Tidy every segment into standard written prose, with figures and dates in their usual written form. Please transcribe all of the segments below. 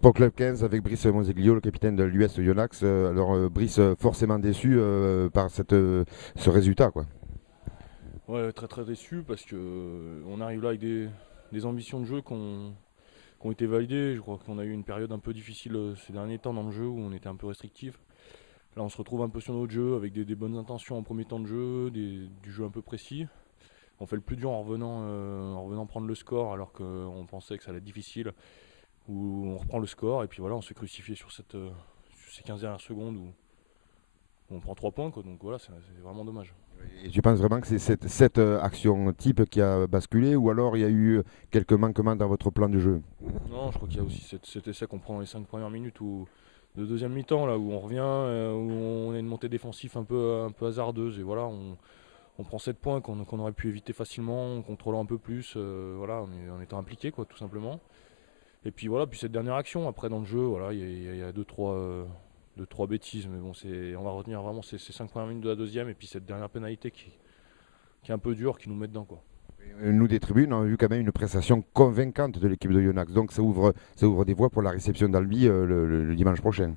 Pour Club 15 avec Brice Monzeglio, le capitaine de l'US Yonax. Brice, forcément déçu par ce résultat, quoi. Ouais, très très déçu parce que on arrive là avec des ambitions de jeu qui ont été validées. Je crois qu'on a eu une période un peu difficile ces derniers temps dans le jeu où on était un peu restrictif. Là, on se retrouve un peu sur notre jeu avec des bonnes intentions en premier temps de jeu, du jeu un peu précis. On fait le plus dur en revenant prendre le score alors qu'on pensait que ça allait être difficile. Où on reprend le score et puis voilà, on se fait crucifier sur ces 15 dernières secondes où on prend 3 points. Quoi, donc voilà, c'est vraiment dommage. Et tu penses vraiment que c'est cette action type qui a basculé ou alors il y a eu quelques manquements dans votre plan de jeu? Non, je crois qu'il y a aussi cet essai qu'on prend dans les 5 premières minutes de deuxième mi-temps, là où on revient, où on a une montée défensive un peu hasardeuse. Et voilà, on prend 7 points qu'on aurait pu éviter facilement en contrôlant un peu plus, voilà, en étant impliqué, quoi, tout simplement. Et puis voilà, puis cette dernière action, après dans le jeu, voilà, il y a 2-3 bêtises, mais bon, on va retenir vraiment ces 5 premières minutes de la deuxième, et puis cette dernière pénalité qui est un peu dure, qui nous met dedans, quoi. Nous, des tribunes, on a vu quand même une prestation convaincante de l'équipe de Yonax. Donc ça ouvre des voies pour la réception d'Albi le dimanche prochain.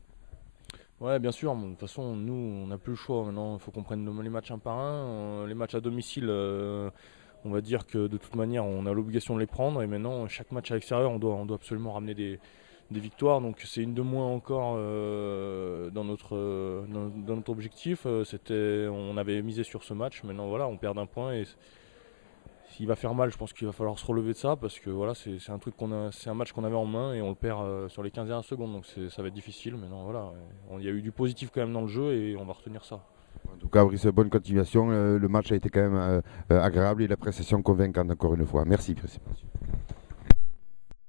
Ouais, bien sûr. De toute façon, nous, on n'a plus le choix. Maintenant, il faut qu'on prenne les matchs un par un. Les matchs à domicile, on va dire que de toute manière, on a l'obligation de les prendre. Et maintenant, chaque match à l'extérieur, on doit absolument ramener des victoires. Donc, c'est une de moins encore dans notre objectif. On avait misé sur ce match. Maintenant, voilà, on perd un point. Et s'il va faire mal, je pense qu'il va falloir se relever de ça parce que voilà, c'est un truc c'est un match qu'on avait en main et on le perd sur les 15 dernières secondes, donc ça va être difficile. Mais non, voilà, il y a eu du positif quand même dans le jeu et on va retenir ça. En tout cas, Brice, bonne continuation. Le match a été quand même agréable et la prestation convaincante encore une fois. Merci, Brice.